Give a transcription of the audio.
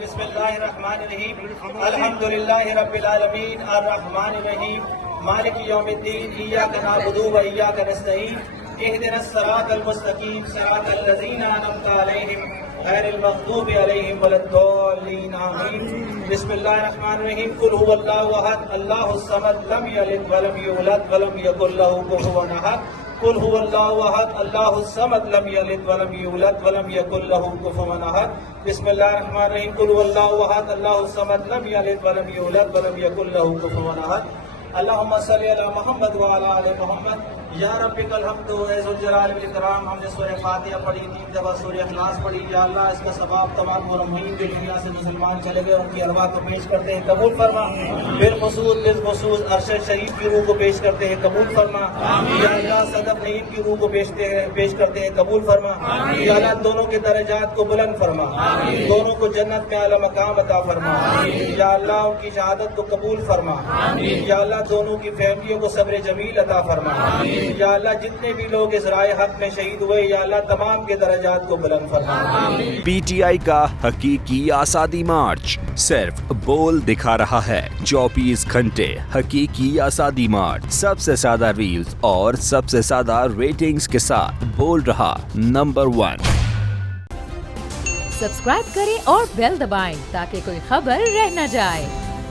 بسم اللہ الرحمن الرحیم الحمدللہ رب العالمین الرحمن الرحیم مالک یوم الدین ایاک نعبد و ایاک نستعین اہدنا الصراط المستقیم صراط الذین انعمت علیہم غیر المغضوب علیہم ولا الضالین آمین بسم اللہ الرحمن الرحیم قل هو اللہ احد اللہ الصمد لم یلد ولم یولد ولم یکن له کفوا احد قل هو الله احد الله الصمد لم يلد ولم يولد ولم يكن له كفوا احد بسم الله الرحمن الرحيم قل هو الله احد الله الصمد لم يلد ولم يولد ولم يكن له كفوا احد اللهم صل على محمد وعلى ال محمد یا رب الحمد اے ذوالجلال والاکرام. ہم نے سورہ فاتحہ پڑھی، 3 دفعہ سورہ اخلاص پڑھی. یا اللہ اس کا ثواب تمام مرحومین جو دنیا سے مسلمان چلے گئے ان کی ارواح کو پیش کرتے ہیں قبول فرما. بالخصوص ارشد شریف کی روح کو پیش کرتے ہیں قبول فرما. یا اللہ صدق نعیم کی روح کو پیش کرتے ہیں قبول فرما. یا اللہ دونوں کے درجات کو بلند فرما، دونوں کو جنت میں اعلی مقام عطا فرما. یا اللہ ان کی شہادت کو قبول فرما. یا اللہ دونوں کی فیملیوں کو صبر جمیل عطا فرما. یا اللہ جتنے بھی لوگ اس رائے حق میں شہید ہوئے یا اللہ تمام کے درجات کو بلند فرما. پی ٹی آئی کا حقیقی آزادی مارچ صرف بول دکھا رہا ہے. 24 گھنٹے حقیقی آزادی مارچ، سب سے زیادہ ریلز اور سب سے زیادہ ریٹنگز کے ساتھ بول رہا نمبر 1. سبسکرائب کریں اور بیل دبائیں تاکہ کوئی خبر رہ نہ جائے.